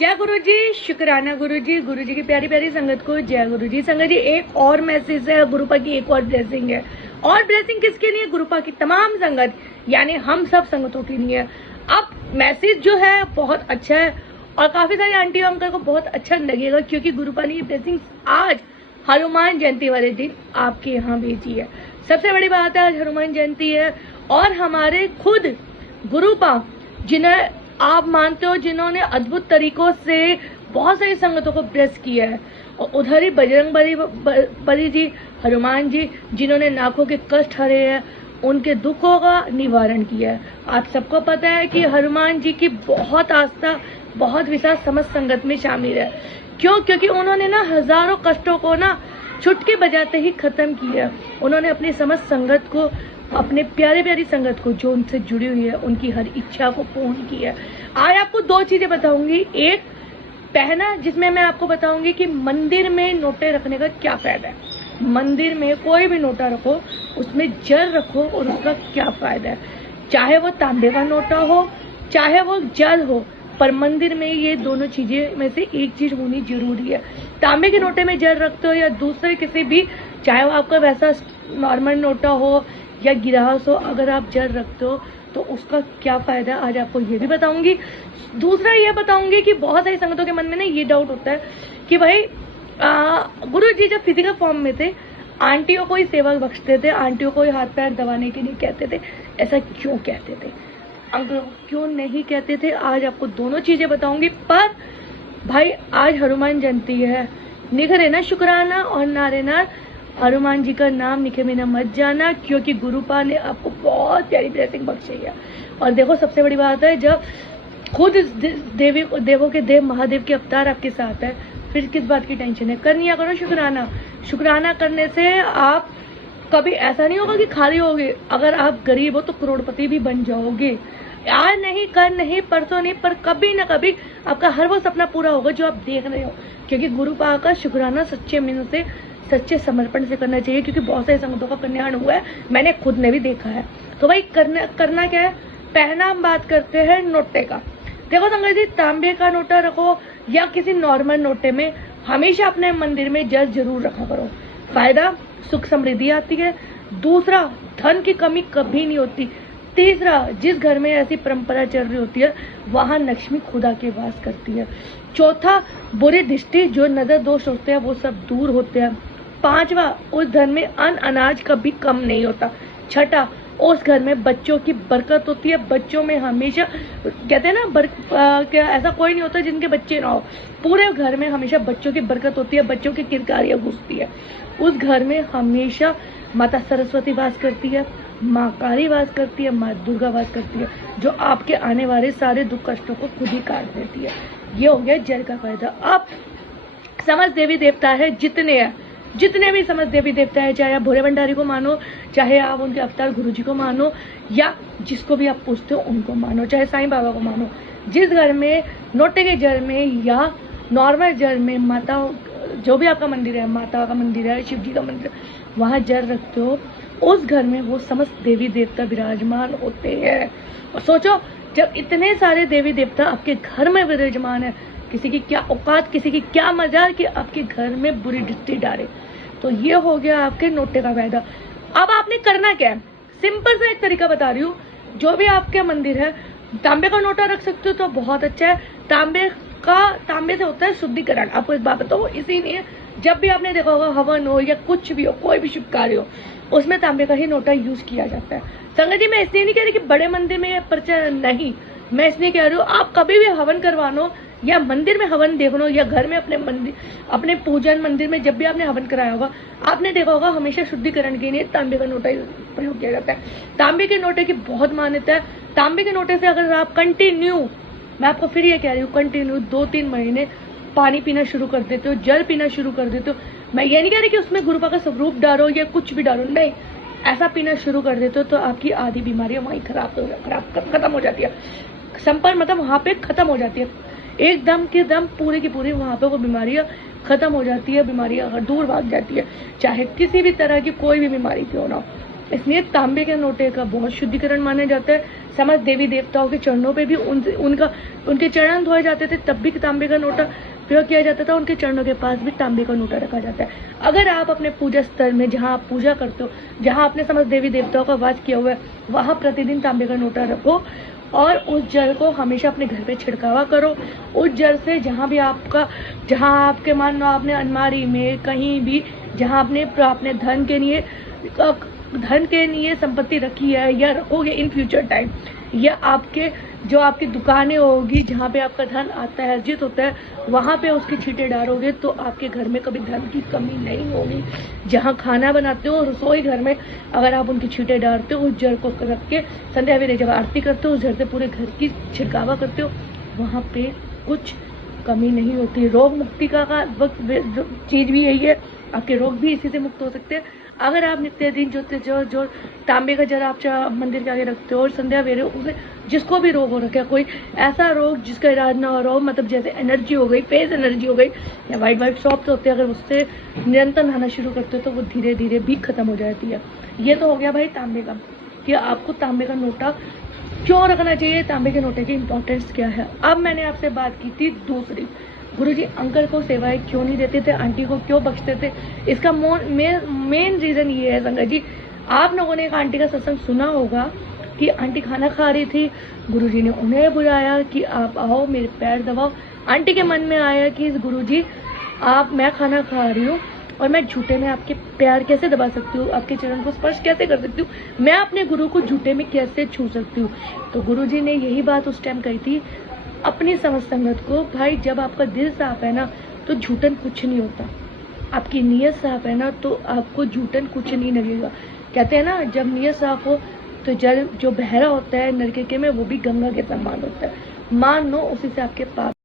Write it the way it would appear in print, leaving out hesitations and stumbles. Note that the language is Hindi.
जय गुरु जी, शुक्राना गुरु जी की प्यारी प्यारी संगत को जय गुरु जी। संगत जी, एक और मैसेज है, गुरुपा की एक और ब्लेसिंग है। और ब्लेसिंग किसके लिए? गुरुपा की तमाम संगत, यानी हम सब संगतों के लिए। अब मैसेज जो है बहुत अच्छा है और काफी सारे आंटी अंकल को बहुत अच्छा लगेगा, क्योंकि गुरुपा ने ये ब्लेसिंग आज हनुमान जयंती वाले दिन आपके यहाँ भेजी है। सबसे बड़ी बात है, आज हनुमान जयंती है और हमारे खुद गुरुपा, जिन्हें आप मानते हो, जिन्होंने अद्भुत तरीकों से बहुत सारी संगतों को ब्लेस किया है, और उधर ही बजरंग बली जी, हनुमान जी, जिन्होंने लाखों के कष्ट हरे हैं, उनके दुखों का निवारण किया है। आप सबको पता है कि हनुमान जी की बहुत आस्था, बहुत विश्वास समस्त संगत में शामिल है। क्यों? क्योंकि उन्होंने ना हजारों कष्टों को ना चुटकी बजाते ही खत्म किया। उन्होंने अपनी समस्त संगत को, अपने प्यारे प्यारी संगत को, जो उनसे जुड़ी हुई है, उनकी हर इच्छा को पूर्ण किया। आज आपको दो चीजें बताऊंगी। एक पहला, जिसमें मैं आपको बताऊंगी कि मंदिर में नोटे रखने का क्या फायदा है। मंदिर में कोई भी नोटा रखो, उसमें जल रखो और उसका क्या फायदा है। चाहे वो तांबे का नोटा हो, चाहे वो जल हो, पर मंदिर में ये दोनों चीजें में से एक चीज होनी जरूरी है। तांबे के नोटे में जल रखते हो या दूसरे किसी भी, चाहे वो आपका वैसा नॉर्मल नोटा हो या गिलास हो, अगर आप जल रखते हो तो उसका क्या फायदा है, आज आपको ये भी बताऊंगी। दूसरा ये बताऊंगी कि बहुत सारी संगतों के मन में ना ये डाउट होता है कि भाई गुरु जी जब फिजिकल फॉर्म में थे, आंटियों को ही सेवा बख्शते थे, आंटियों को ही हाथ पैर दबाने के लिए कहते थे, ऐसा क्यों कहते थे, अंकल क्यों नहीं कहते थे? आज आपको दोनों चीजें बताऊंगी। पर भाई आज हनुमान जयंती है, निखरे ना शुक्राना और नारे नार हनुमान जी का नाम निखे बिना मत जाना, क्योंकि गुरुपा ने आपको बहुत प्यारी ब्लेसिंग बख्शी है। और देखो, सबसे बड़ी बात है, जब खुद देवों के देव महादेव के अवतार आपके साथ है, फिर किस बात की टेंशन है? करनिया करो शुक्राना। शुक्राना करने से आप कभी ऐसा नहीं होगा कि खाली होगे। अगर आप गरीब हो तो करोड़पति भी बन जाओगे। आज नहीं, कल नहीं, परसों नहीं, पर कभी ना कभी आपका हर वो सपना पूरा होगा जो आप देख रहे हो। क्योंकि गुरुपा का शुक्राना सच्चे मन से, सच्चे समर्पण से करना चाहिए, क्योंकि बहुत सारे संगतों का कल्याण हुआ है, मैंने खुद ने भी देखा है। तो भाई करना क्या है? पहला हम बात करते हैं नोटे का। देखो संगत जी, तांबे का नोटा रखो या किसी नॉर्मल नोटे में, हमेशा अपने मंदिर में जल जरूर रखा करो। फायदा, सुख समृद्धि आती है। दूसरा, धन की कमी कभी नहीं होती। तीसरा, जिस घर में ऐसी परंपरा चल रही होती है, वहां लक्ष्मी खुदा के वास करती है। चौथा, बुरी दृष्टि, जो नजर दोष होते हैं, वो सब दूर होते हैं। पांचवा, उस धन में अन्न अनाज कभी कम नहीं होता। छठा, उस घर में बच्चों की बरकत होती है। बच्चों में हमेशा, कहते हैं ना, क्या ऐसा कोई नहीं होता जिनके बच्चे ना हो। पूरे घर में हमेशा बच्चों की बरकत होती है, बच्चों की किरकारियां घुसती है। उस घर में हमेशा माता सरस्वती वास करती है, माँ काली वास करती है, माँ दुर्गा वास करती है, जो आपके आने वाले सारे दुख कष्टों को खुद ही काट देती है। ये हो गया जल का फायदा। अब समझ देवी देवता है जितने भी समझ देवी देवता है, चाहे आप भोले भंडारी को मानो, चाहे आप उनके अवतार गुरु जी को मानो, या जिसको भी आप पूछते हो उनको मानो, चाहे साईं बाबा को मानो, जिस घर में नोटे के जल में या नॉर्मल जल में माता, जो भी आपका मंदिर है, माता का मंदिर है, शिव जी का मंदिर, वहां जल रखते हो, उस घर में वो समस्त देवी देवता विराजमान होते हैं। और सोचो, जब इतने सारे देवी देवता आपके घर में विराजमान है, किसी की क्या औकात, किसी की क्या मजाल कि आपके घर में बुरी दृष्टि डाले। तो ये हो गया आपके नोटे का फायदा। अब आपने करना क्या है? सिंपल सा एक तरीका बता रही हूँ। जो भी आपके मंदिर है, तांबे का नोटा रख सकते हो तो बहुत अच्छा है। तांबे से होता है शुद्धिकरण। आपको एक बात बताओ, इसीलिए जब भी आपने देखा होगा हवन हो या कुछ भी हो, कोई भी शुभ कार्य हो, उसमें तांबे का ही नोटा यूज किया जाता है। संगत जी, मैं इसलिए नहीं कह रही कि बड़े मंदिर में प्रचलन नहीं, मैं इसलिए कह रही हूँ, आप कभी भी हवन करवानो या मंदिर में हवन देख लो, या घर में अपने मंदिर, अपने पूजन मंदिर में जब भी आपने हवन कराया होगा, आपने देखा होगा हमेशा शुद्धिकरण के लिए तांबे का नोटा प्रयोग किया जाता है। तांबे के नोटे की बहुत मान्यता है। तांबे के नोटे से अगर आप कंटिन्यू, मैं आपको फिर ये कह रही हूँ, कंटिन्यू 2-3 महीने पानी पीना शुरू कर देते हो, जल पीना शुरू कर देते हो, मैं ये नहीं कह रही कि उसमें गुरुपा का स्वरूप डालो या कुछ भी डालो, नहीं, ऐसा पीना शुरू कर देते हो तो आपकी आधी बीमारियां वहीं खत्म हो जाती है। संपर्क मतलब वहां पे खत्म हो जाती है, एकदम के दम पूरी की पूरी वहां पे वो बीमारियां खत्म हो जाती है, बीमारियां दूर भाग जाती है, चाहे किसी भी तरह की कोई भी बीमारी क्यों ना हो। इसलिए तांबे के लोटे का बहुत शुद्धिकरण माना जाता है। समस्त देवी देवताओं के चरणों पे भी उनके चरण धोए जाते थे, तब भी तांबे का लोटा प्रयोग किया जाता था। उनके चरणों के पास भी तांबे का लोटा रखा जाता है। अगर आप अपने पूजा स्थल में, जहाँ आप पूजा करते हो, जहाँ आपने समस्त देवी देवताओं का वास किया हुआ है, वहाँ प्रतिदिन तांबे का लोटा रखो और उस जल को हमेशा अपने घर पे छिड़कावा करो। उस जल से जहाँ आपके मान लो आपने अलमारी में कहीं भी जहाँ आपने धन के लिए संपत्ति रखी है या रखोगे इन फ्यूचर टाइम, या आपकी दुकानें होगी जहाँ पे आपका धन आता है, अर्जित होता है, वहाँ पे उसकी छींटे डालोगे तो आपके घर में कभी धन की कमी नहीं होगी। जहाँ खाना बनाते हो रसोई घर में अगर आप उनकी छींटे डालते हो, उस जल को रख के संध्या वेले जब आरती करते हो उस जल से पूरे घर की छिड़कावा करते हो, वहाँ पे कुछ कमी नहीं होती। रोग मुक्ति का चीज़ भी यही है, आपके रोग भी इसी से मुक्त हो सकते हैं। अगर आप नित्य दिन जो तांबे का जल आप मंदिर के आगे रखते हो और संध्या वेले उसे जिसको भी रोग हो रखा है, कोई ऐसा रोग जिसका इलाज ना हो रहा हो, मतलब जैसे एनर्जी हो गई, फेस एनर्जी हो गई या वाइट शॉप्स होते हैं, अगर उससे निरंतर नहाना शुरू करते हो तो वो धीरे धीरे भी खत्म हो जाती है। ये तो हो गया भाई तांबे का, कि आपको तांबे का लोटा क्यों रखना चाहिए, तांबे के लोटे की इंपॉर्टेंस क्या है। अब मैंने आपसे बात की थी दूसरी, गुरुजी अंकल को सेवाएं क्यों नहीं देते थे, आंटी को क्यों बख्शते थे। इसका मेन रीजन ये है संगत जी, आप लोगों ने एक आंटी का सत्संग सुना होगा कि आंटी खाना खा रही थी, गुरुजी ने उन्हें बुलाया कि आप आओ मेरे पैर दबाओ। आंटी के मन में आया कि गुरुजी मैं खाना खा रही हूँ और मैं झूठे में आपके पैर कैसे दबा सकती हूँ, आपके चरण को स्पर्श कैसे कर सकती हूँ, मैं अपने गुरु को झूठे में कैसे छू सकती हूँ। तो गुरुजी ने यही बात उस टाइम कही थी अपनी समस्त संगत को, भाई जब आपका दिल साफ है ना तो झूठन कुछ नहीं होता, आपकी नीयत साफ है ना तो आपको झूठन कुछ नहीं लगेगा। कहते हैं ना जब नीयत साफ हो तो जल जो बहरा होता है नलके में वो भी गंगा के समान होता है। मान लो उसी से आपके पाप